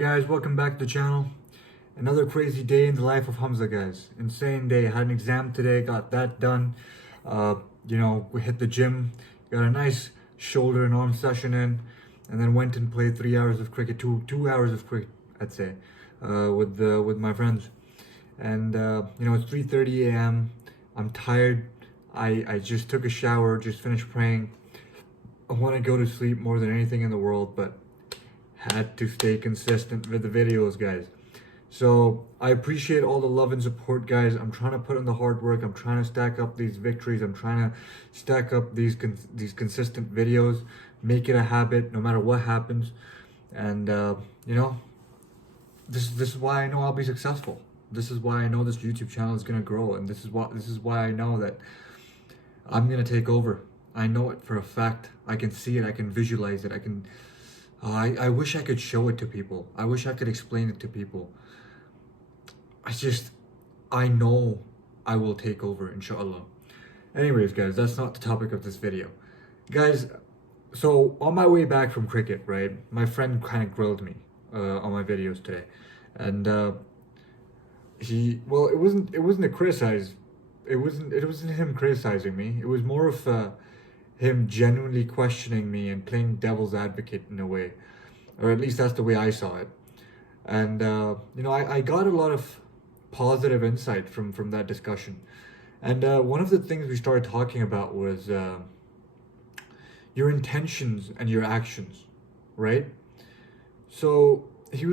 Guys, welcome back to the channel. Another crazy day in the life of Hamza, guys. Insane day. Had an exam today, got that done. We hit the gym, got a nice shoulder and arm session in, and then went and played 3 hours of cricket, two hours of cricket, I'd say, with my friends. And it's 3:30 a.m. I'm tired. I just took a shower, just finished praying. I want to go to sleep more than anything in the world, but had to stay consistent with the videos, guys. So I appreciate all the love and support, guys. I'm trying to put in the hard work. I'm trying to stack up these victories. I'm trying to stack up these consistent videos, make it a habit no matter what happens. And this is why I know I'll be successful. This is why I know this YouTube channel is gonna grow, and this is why I know that I'm gonna take over. I know it for a fact. I can see it. I can visualize it. I wish I could show it to people. I wish I could explain it to people. I know I will take over, inshallah. Anyways, guys, that's not the topic of this video. Guys, so on my way back from cricket, right, my friend kind of grilled me on my videos today. And it wasn't a criticize. It wasn't him criticizing me. It was more of him genuinely questioning me and playing devil's advocate in a way, or at least that's the way I saw it. And I got a lot of positive insight from that discussion. And one of the things we started talking about was your intentions and your actions, right? So he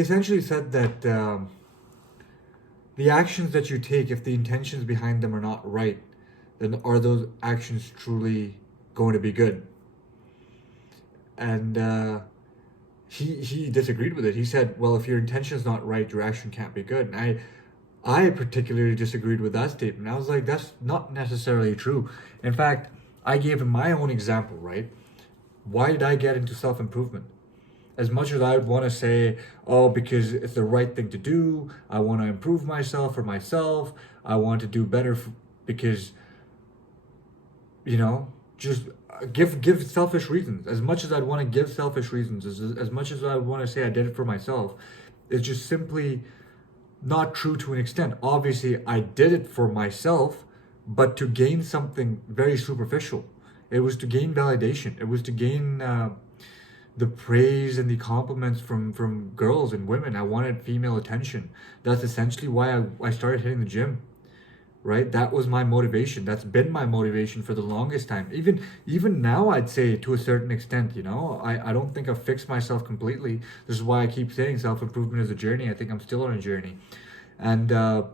essentially said that the actions that you take, if the intentions behind them are not right, then are those actions truly going to be good? And he disagreed with it. He said, well, if your intention is not right, your action can't be good. And I particularly disagreed with that statement. I was like, that's not necessarily true. In fact, I gave him my own example, right? Why did I get into self-improvement? As much as I would want to say, oh, because it's the right thing to do, I want to improve myself for myself, I want to do better because just give selfish reasons. As much as I'd want to give selfish reasons, as much as I would want to say I did it for myself, it's just simply not true to an extent. Obviously, I did it for myself, but to gain something very superficial. It was to gain validation. It was to gain the praise and the compliments from girls and women. I wanted female attention. That's essentially why I started hitting the gym. Right? That was my motivation. That's been my motivation for the longest time. Even now, I'd say to a certain extent, I don't think I've fixed myself completely. This is why I keep saying self-improvement is a journey. I think I'm still on a journey. And I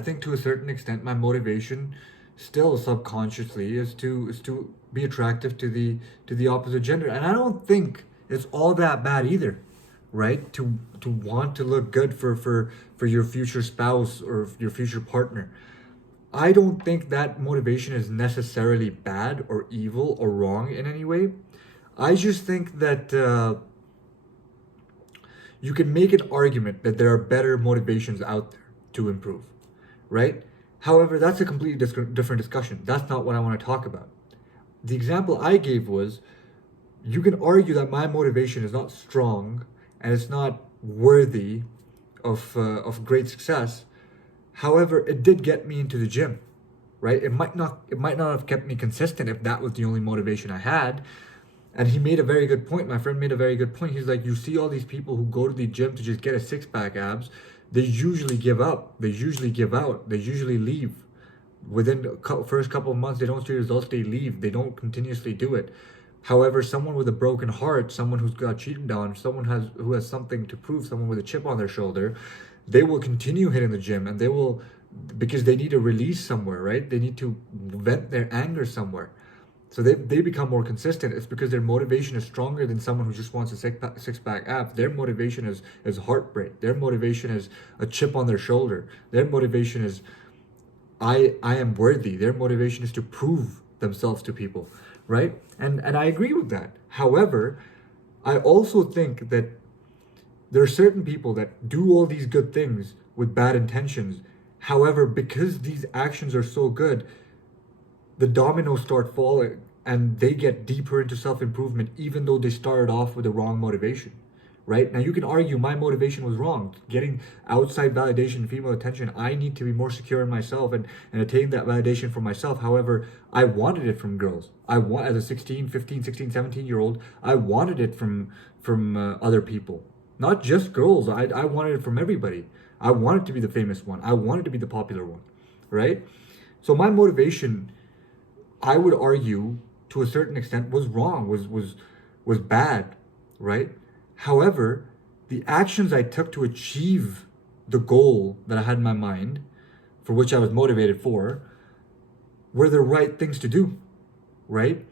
think to a certain extent, my motivation still subconsciously is to be attractive to the opposite gender. And I don't think it's all that bad either. Right? To want to look good for your future spouse or your future partner. I don't think that motivation is necessarily bad or evil or wrong in any way. I just think that you can make an argument that there are better motivations out there to improve, right? However, that's a completely different discussion. That's not what I want to talk about. The example I gave was, you can argue that my motivation is not strong and it's not worthy of great success. However, it did get me into the gym, right? It might not have kept me consistent if that was the only motivation I had. And he made a very good point. My friend made a very good point. He's like, you see all these people who go to the gym to just get a six-pack abs, they usually give up. They usually give out. They usually leave. Within the first couple of months, they don't see results, they leave. They don't continuously do it. However, someone with a broken heart, someone who's got cheated on, someone who has something to prove, someone with a chip on their shoulder, they will continue hitting the gym, and they will, because they need to release somewhere, right? They need to vent their anger somewhere. So they become more consistent. It's because their motivation is stronger than someone who just wants a six-pack abs. Their motivation is heartbreak. Their motivation is a chip on their shoulder. Their motivation is, I am worthy. Their motivation is to prove themselves to people. Right? And I agree with that. However, I also think that there are certain people that do all these good things with bad intentions. However, because these actions are so good, the dominoes start falling and they get deeper into self-improvement even though they started off with the wrong motivation. Right now, you can argue my motivation was wrong. Getting outside validation, female attention, I need to be more secure in myself and attain that validation for myself. However, I wanted it from girls. As a 16, 15, 16, 17 year old, I wanted it from other people, not just girls. I wanted it from everybody. I wanted to be the famous one. I wanted to be the popular one, right? So my motivation, I would argue, to a certain extent, was wrong, was bad, right? However, the actions I took to achieve the goal that I had in my mind, for which I was motivated for, were the right things to do, right?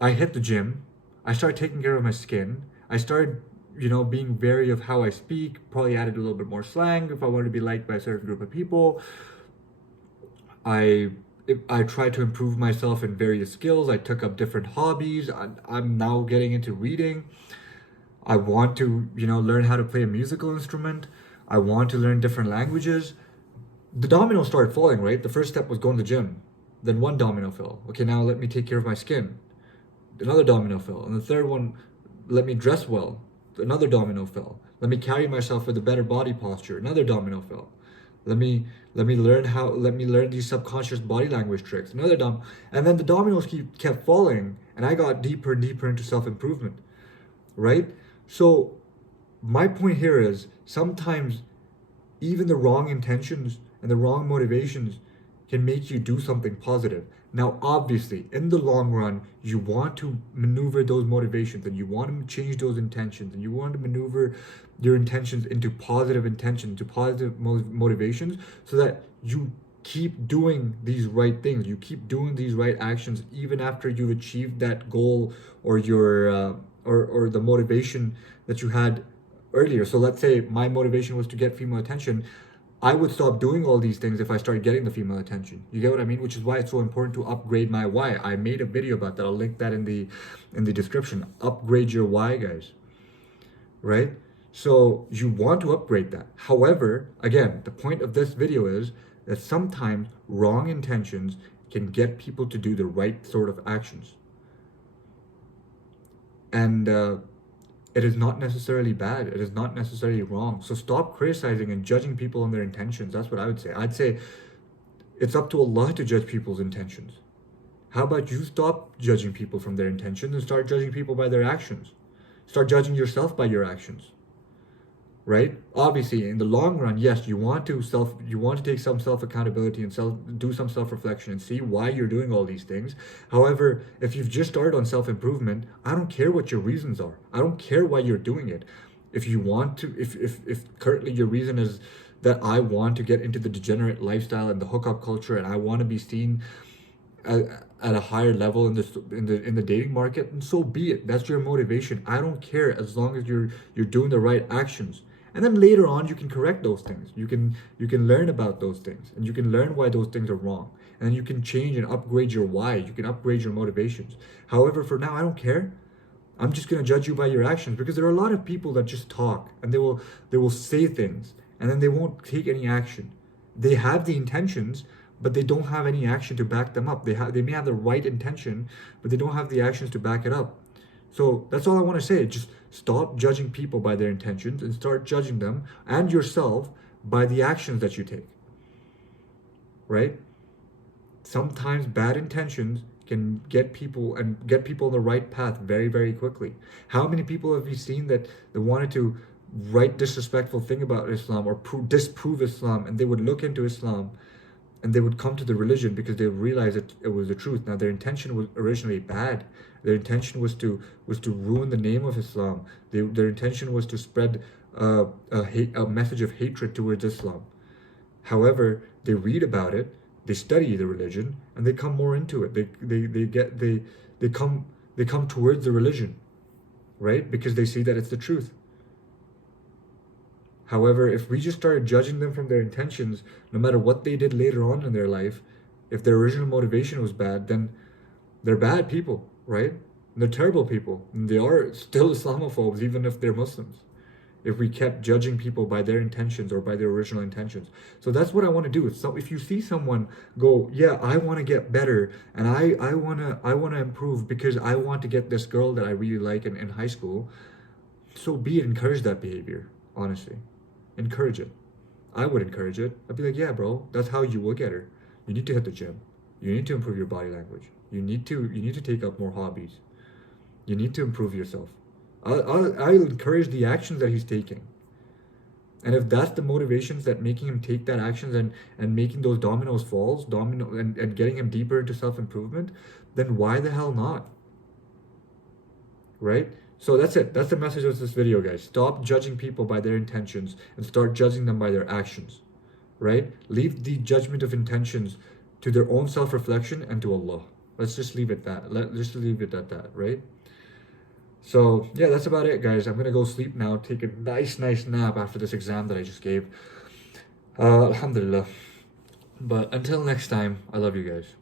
I hit the gym. I started taking care of my skin. I started, being wary of how I speak, probably added a little bit more slang if I wanted to be liked by a certain group of people. I I tried to improve myself in various skills. I took up different hobbies. I'm now getting into reading. I want to, learn how to play a musical instrument. I want to learn different languages. The dominoes started falling, right? The first step was going to the gym. Then one domino fell. Okay, now let me take care of my skin. Another domino fell. And the third one, let me dress well. Another domino fell. Let me carry myself with a better body posture. Another domino fell. Let me learn these subconscious body language tricks. And then the dominoes kept falling, and I got deeper and deeper into self-improvement, right? So my point here is sometimes even the wrong intentions and the wrong motivations can make you do something positive. Now, obviously, in the long run, you want to maneuver those motivations and you want to change those intentions and you want to maneuver your intentions into positive intentions, to positive motivations, so that you keep doing these right things. You keep doing these right actions even after you've achieved that goal or your or the motivation that you had earlier. So let's say my motivation was to get female attention. I would stop doing all these things if I started getting the female attention. You get what I mean? Which is why it's so important to upgrade my why. I made a video about that. I'll link that in the description. Upgrade your why, guys. Right? So you want to upgrade that. However, again, the point of this video is that sometimes wrong intentions can get people to do the right sort of actions. And it is not necessarily bad. It is not necessarily wrong. So stop criticizing and judging people on their intentions. That's what I would say. I'd say it's up to Allah to judge people's intentions. How about you stop judging people from their intentions and start judging people by their actions? Start judging yourself by your actions. Right? Obviously, in the long run, yes, you want to take some self accountability and do some self reflection and see why you're doing all these things. However, if you've just started on self improvement, I don't care what your reasons are. I don't care why you're doing it. If you want to, if currently your reason is that I want to get into the degenerate lifestyle and the hookup culture, and I want to be seen at a higher level in the dating market, and so be it. That's your motivation. I don't care, as long as you're doing the right actions. And then later on, you can correct those things. You can learn about those things, and you can learn why those things are wrong. And then you can change and upgrade your why. You can upgrade your motivations. However, for now, I don't care. I'm just gonna judge you by your actions, because there are a lot of people that just talk and they will say things and then they won't take any action. They have the intentions, but they don't have any action to back them up. They may have the right intention, but they don't have the actions to back it up. So that's all I want to say. Just stop judging people by their intentions and start judging them and yourself by the actions that you take. Right? Sometimes bad intentions can get people on the right path very, very quickly. How many people have you seen that wanted to write disrespectful thing about Islam or disprove Islam, and they would look into Islam and they would come to the religion because they realized that it was the truth. Now, their intention was originally bad. Their intention was to ruin the name of Islam. Their intention was to spread a message of hatred towards Islam. However, they read about it, they study the religion, and they come more into it. They come towards the religion, right? Because they see that it's the truth. However, if we just started judging them from their intentions, no matter what they did later on in their life, if their original motivation was bad, then they're bad people, right? And they're terrible people. And they are still Islamophobes, even if they're Muslims. if we kept judging people by their intentions or by their original intentions. So that's what I want to do. If you see someone go, yeah, I want to get better, and I want to improve because I want to get this girl that I really like in high school, so be it. Encourage that behavior. Honestly, encourage it. I would encourage it. I'd be like, yeah, bro, that's how you will get her. You need to hit the gym. You need to improve your body language. You need to take up more hobbies. You need to improve yourself. I'll encourage the actions that he's taking. And if that's the motivations that making him take that actions and making those dominoes falls, and getting him deeper into self improvement, then why the hell not? Right? So that's it. That's the message of this video, guys. Stop judging people by their intentions and start judging them by their actions. Right? Leave the judgment of intentions to their own self reflection and to Allah. Let's just leave it that. Let's just leave it at that, right? So yeah, that's about it, guys. I'm gonna go sleep now. Take a nice nap after this exam that I just gave. Alhamdulillah. But until next time, I love you guys.